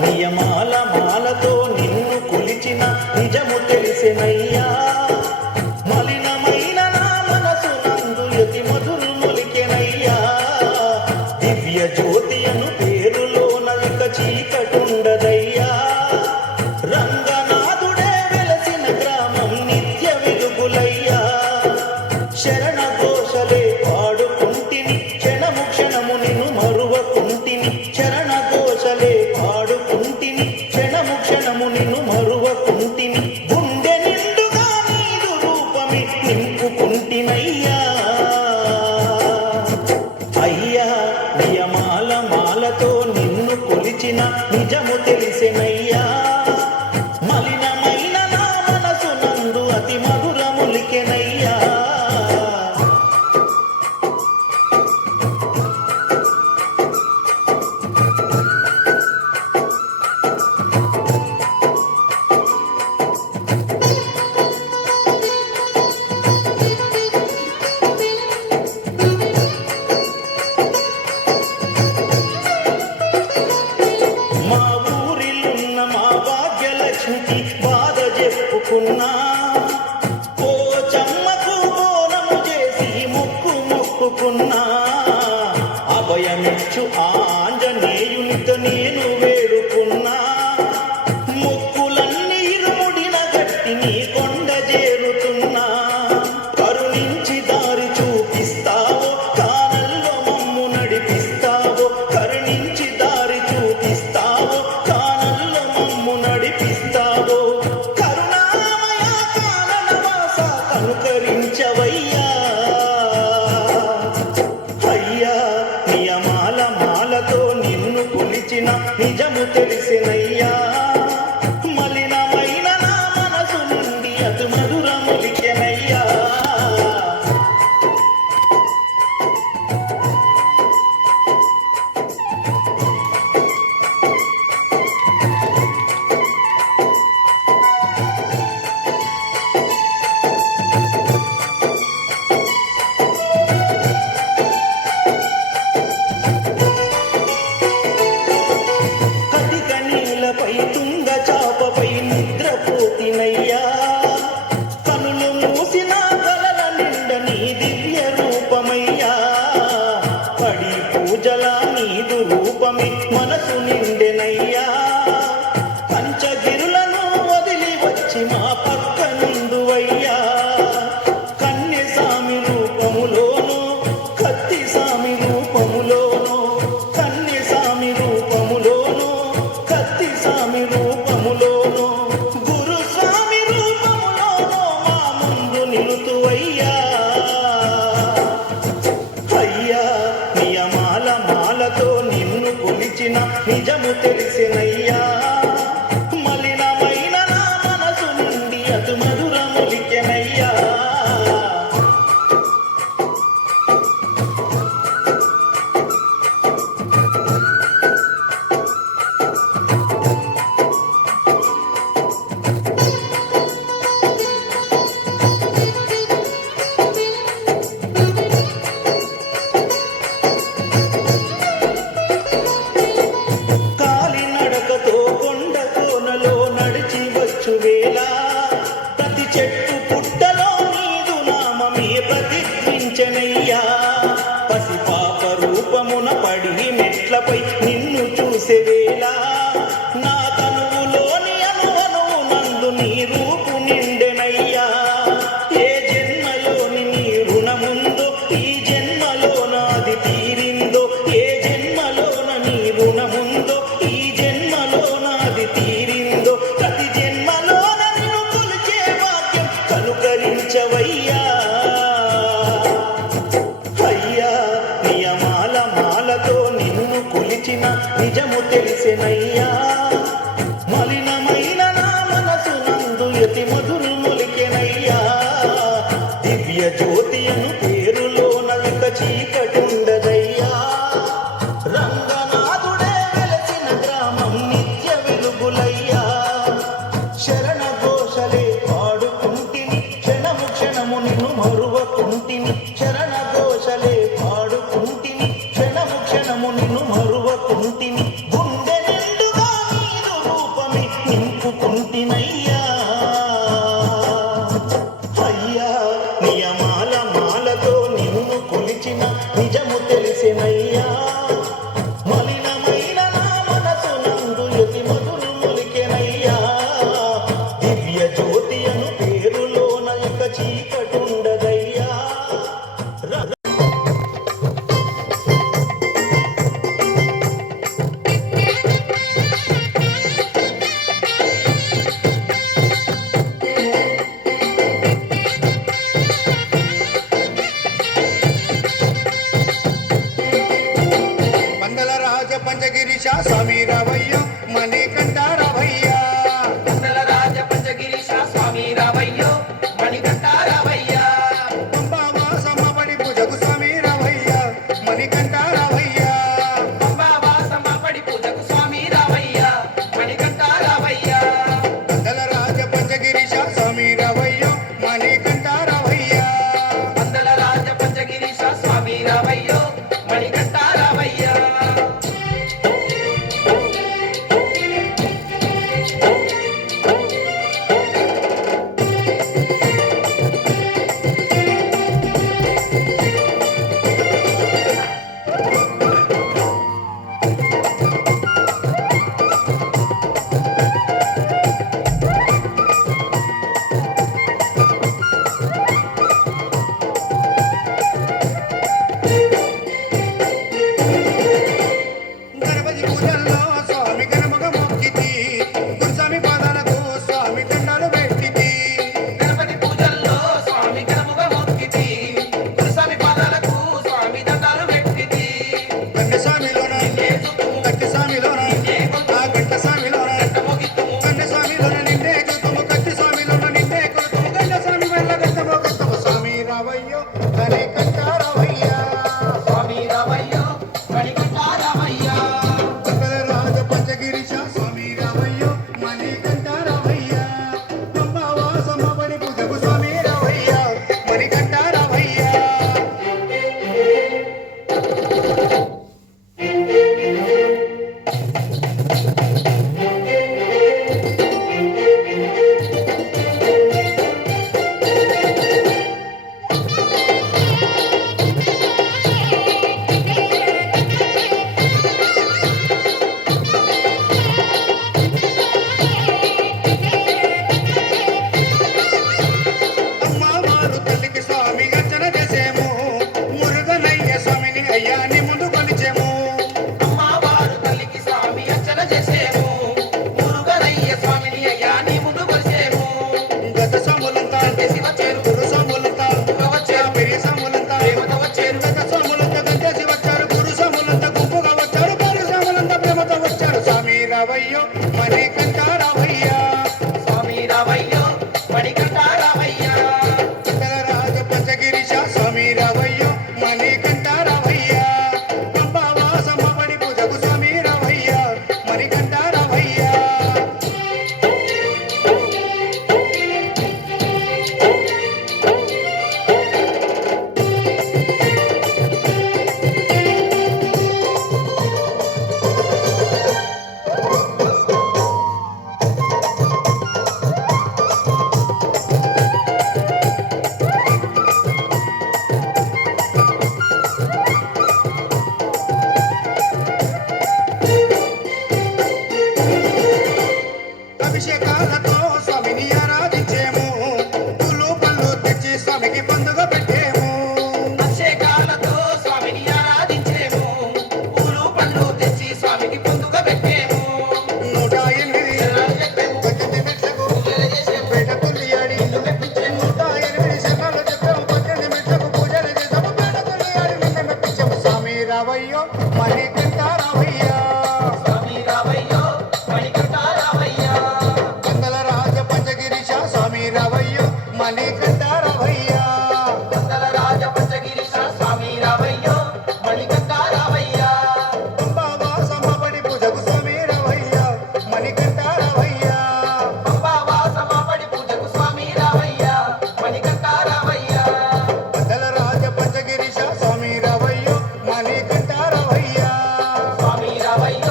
నియమాల మాలతో నిన్ను కొలిచిన నిజము తెలిసెనయ్యా. మలినమైన నా మనసు నందు యతి మధురు మొలికెనయ్యా. దివ్య జ్యోతియను పేరులోన ఇక చీకటుండదయ్యా. రంగనాథుడే వెలసిన గ్రామం నిత్య వెలుగులయ్యా. శరణ ఘోషలే పాడుకుంటిని క్షణము క్షణము నిన్ను మరువకుంటిని. శరణ ఘోషలే పాడుకుంటిని క్షణము క్షణము నిన్ను మరువకుంటిని. గుండె నిండుగా నీదు రూపమి నింపుకుంటినయ్యా. అయ్యా నియమాల మాలతో నిన్ను కొలిచిన నిజము తెలిసెనయ్యా. మలినమైన నా మనసు నందు అతి మధురములికెనయ్యా. మా ఊరిలున్న మా భాగ్యలక్ష్మికి బాధ చెప్పుకున్నా. ఓ చమ్మకు బోనము చేసి మొక్కుకున్నా. అభయమిచ్చు ఆంజనేయునితో నేను వేడుకున్నా. మొక్కులన్నీ ఇరుముడిన గట్టి నీ కొండ చేరుతున్నా. కరుణించి దారి చూపిస్తావో కానల్లో మమ్ము నడిపిస్తావో. కరుణించి దారి చూపిస్తావో కానల్లో మమ్ము నడిపిస్తావో. కరుణామయ కాననవాస కనుకరించవయ్యా. అయ్యా నియమాల మాలతో నిన్ను కొలిచిన నిజము తెలిసినయ్యా. మలినమైన నా మనసు నుండి అతి మధురములికెనయ్యా. కటిక నీలపై తుంగ చాపపై నిద్రపోతినయ్యా. కనులు మూసిన కలల నిండ నీ దివ్య రూపమయ్యా. పడి పూజల నీదు రూపమే మనసు నిండెనయ్యా. పంచగిరులను వదిలి వచ్చి మా పక్క నిందువయ్యా. కన్య సామి రూపములోను కత్తి సామి రూపములోను. కన్య సామి రూపములోను కత్తి సామి రూపములోను. గురుస్వామి రూపములోను మా ముందు నిలుతువయ్యా. అయ్యా నియమాల మాలతో నిన్ను కొలిచిన నిజము తెలిసినయ్యా. మలినమైన నా మనసు నుండి అతి మధురములికెనయ్యా. కాలినడకతో కొండ కోనలో నడిచి వచ్చు వేళ. ప్రతి చెట్టు పుట్టలో నీదు నామమే ప్రతిధ్వనించెనయ్యా. పసిపాప రూపమున పడి మెట్లపై నిన్ను చూసే వేళ. నా తనువులోని అనువనువు నందు నీ రూపు నిండెనయ్యా. ఏ జన్మలోని నీ రుణముందో ఈ జన్మలో నాది తీరిందో. ఏ జన్మలోన నీ రుణముందో ఈ జన్మలో నాది తీరిందో. ప్రతి జన్మలోన నిన్ను కొలిచే భాగ్యం కనుకరించవయ్యా. అయ్యా నియమాల మాలతో నిన్ను కొలిచిన నిజము తెలిసెనయ్యా. మలినమైన నా మనసు నందు యతి మధురు మొలికెనయ్యా. దివ్య జ్యోతియను పేరులోన ఇక స్వామి రావయ్య మణికంఠ రావయ్య మండల రాజ పంచగిరీశ స్వామి రావయ్య మణికంఠ రావయ్య పంబావాసమ్మ పడి పూజకు స్వామి రావయ్య మణికంఠ రావయ్య పంబావాసమ్మ పడి పూజకు స్వామి రావయ్య మణికంఠ రావయ్య మండల రాజ పంచగిరీశ స్వామి రావయ్య మణికంఠ రావయ్య మండల రాజ పంచగిరీశ స్వామి రావయ్య మణికంఠ రావయ్య గణపతి పూజల్లో స్వామి గణమగ మొక్కితి గురుస్వామి పాదాలకు స్వామి దండాలు పెట్టితి గణపతి పూజల్లో స్వామి గణముగా మొక్కితి గురుస్వామి పాదాలకు స్వామి దండాలు పెట్టితి గంట స్వామిలోన నిన్నే చూతుము కట్టి స్వామిలోన ఆ గంట స్వామిలోన గంట మోగిత్తుము గంట స్వామిలోన నిన్నే చూతుము కట్టి స్వామిలోన నిన్నే కొలుతుము గంట స్వామి వెళ్ళ గంటమో గంటమో స్వామి రావయ్యో మణికంఠ రావయ్య స్వామి రావయ్య మణికంఠ రావయ్య మండల రాజ పంచగిరీశ స్వామి రావయ్యో మణికంఠ రావయ్య పంబావాసమ్మ పడి పూజకు స్వామి రావయ్య మణికంఠ రావయ్య అమ్మవారు తల్లికి స్వామి అర్చన చేసేము మురుగనయ్య స్వామిని అయ్యాని ముందు కొలిచేము అమ్మవారు తల్లికి స్వామి అర్చన చేసేము మురుగనయ్య స్వామిని అయ్యా నీ ముందు కొలిసేము గత స్వాములంతా చేసి వచ్చేరు గురు స్వాములంతా గుంపుగా వచ్చేరు పెరియ స్వాములంతా ప్రేమతో వచ్చేరు గత స్వాములంతా గంటేసి వచ్చారు గురు స్వాములంతా గుంపుగా వచ్చారు పెరియ స్వాములంతా ప్రేమతో వచ్చారు స్వామి రావయ్యో మణికంఠ రావయ్య స్వామి రావయ్య మణికంఠ రావయ్య మండల రాజ పంచగిరీశ స్వామి రావయ్యో మణికంఠ రావయ్య పంబావాసమ్మ పడి పూజకు స్వామి రావయ్య మణికంఠ రావయ్య అభిషేకాలతో స్వామిని ఆరాధించేము పూలు పళ్ళు తెచ్చి స్వామికి పండుగ పెట్టేము అభిషేకాలతో స్వామిని ఆరాధించేము పూలు పండ్లు తెచ్చి స్వామికి పొందుగా పెట్టేము 108 శరణాలు చెప్పేము పద్దెనిమిది మెట్లకు పూజలు చేసేము పేట తుల్లియాడి ఇల్లు మెప్పించేము 108 శరణాలు చెప్పాము 18 మెట్లకు పూజలు చేసాము పేట తుల్లియాడి నిన్న మెప్పించాము స్వామి రావయ్యో మణికంఠ రావయ్య స్వామి రావయ్య మణికంఠ రావయ్య మండల రాజ పంచగిరీశ స్వామి రావయ్యో మణికంఠ రావయ్య మండల రాజ పంచగిరీశ స్వామి రావయ్య మణికంఠ రావయ్య పంబావాసమ్మ పడి పూజకు స్వామి రావయ్య మణికంఠ రావయ్య పంబావాసమ్మ పడి పూజకు స్వామి రావయ్య మణికంఠ రావయ్య మండల రాజ పంచగిరీశ స్వామి రావయ్యో మణికంఠ రావయ్య స్వామి రావయ్య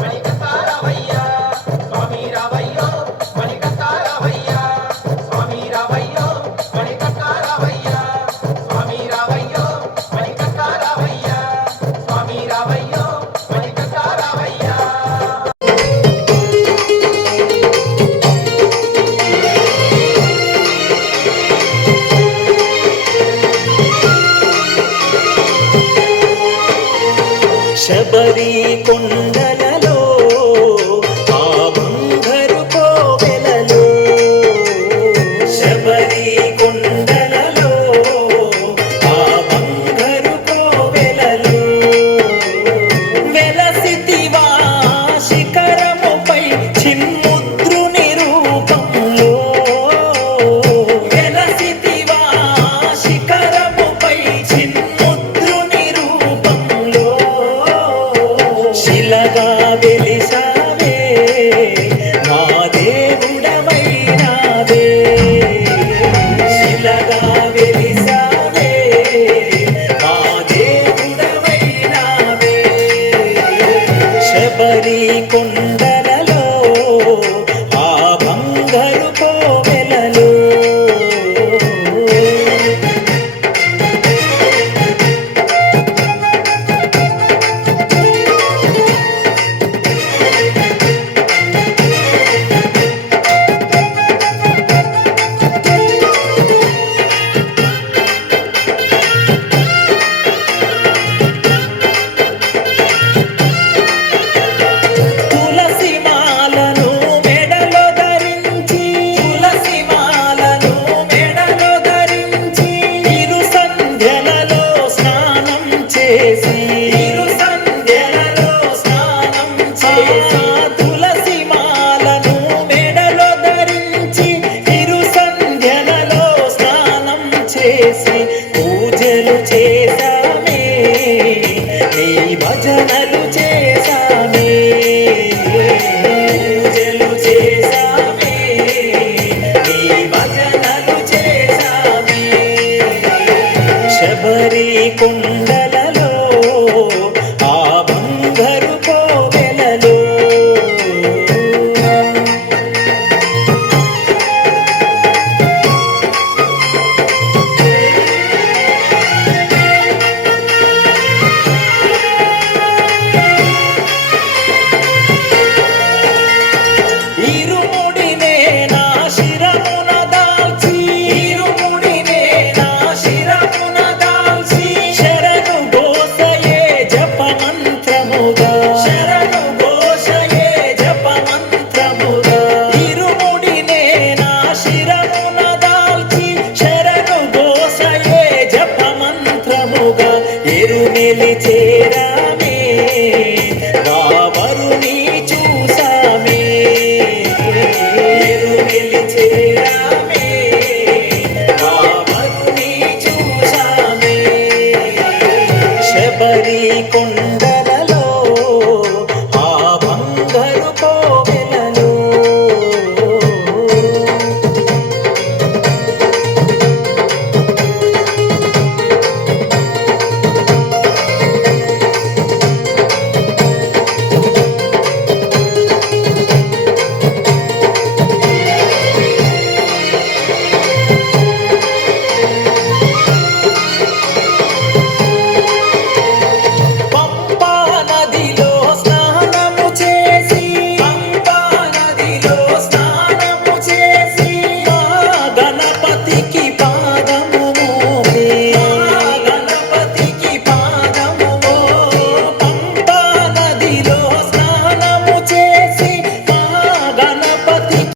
మణికంఠ రావయ్య స్వామి రావయ్య మణికంఠ రావయ్య స్వామి రావయ్య మణికంఠ రావయ్య స్వామి రావయ్య మణికంఠ రావయ్య స్వామి రావయ్య మణికంఠ రావయ్య శబరి కొండలలో ఆ బంగారు కోవెలలో శబరి కొండలలో ఆ బంగారు కోవెలలో వెలసితివా కొండలలో ఆ బంగారు కోవెలలో తులసి మాలను మెడలో ధరించి తులసి మాలను మెడలో ధరించి ఇరు సంధ్యలలో స్నానం చేసి ఇరు సంధ్యలలో స్నానం చేసి తులసి మాలను మెడలో ధరించి ఇరు సంధ్యలలో స్నానం చేసి పూజలు చేశామే నీ భజనలు చేశామే పూజలు చేశామే నీ భజనలు చేశామే శబరి కొండలలో ఆ బంగారు కోవెలలో ఇరుముడినే నా శిరమున దాల్చి ఇరుముడినే నా శిరమున దాల్చి శరణు ఘోషయే జప మంత్రముగా శరణు ఘోషయే జప మంత్రముగా ఇరుముడినే నా శిరమున దాల్చి శరణు ఘోషయే జప మంత్రముగా ఎరుమెలి చేరామే రావరుని చూసామే ఎరుమెలి చేరామే రావరుని చూసామే శబరి కొండ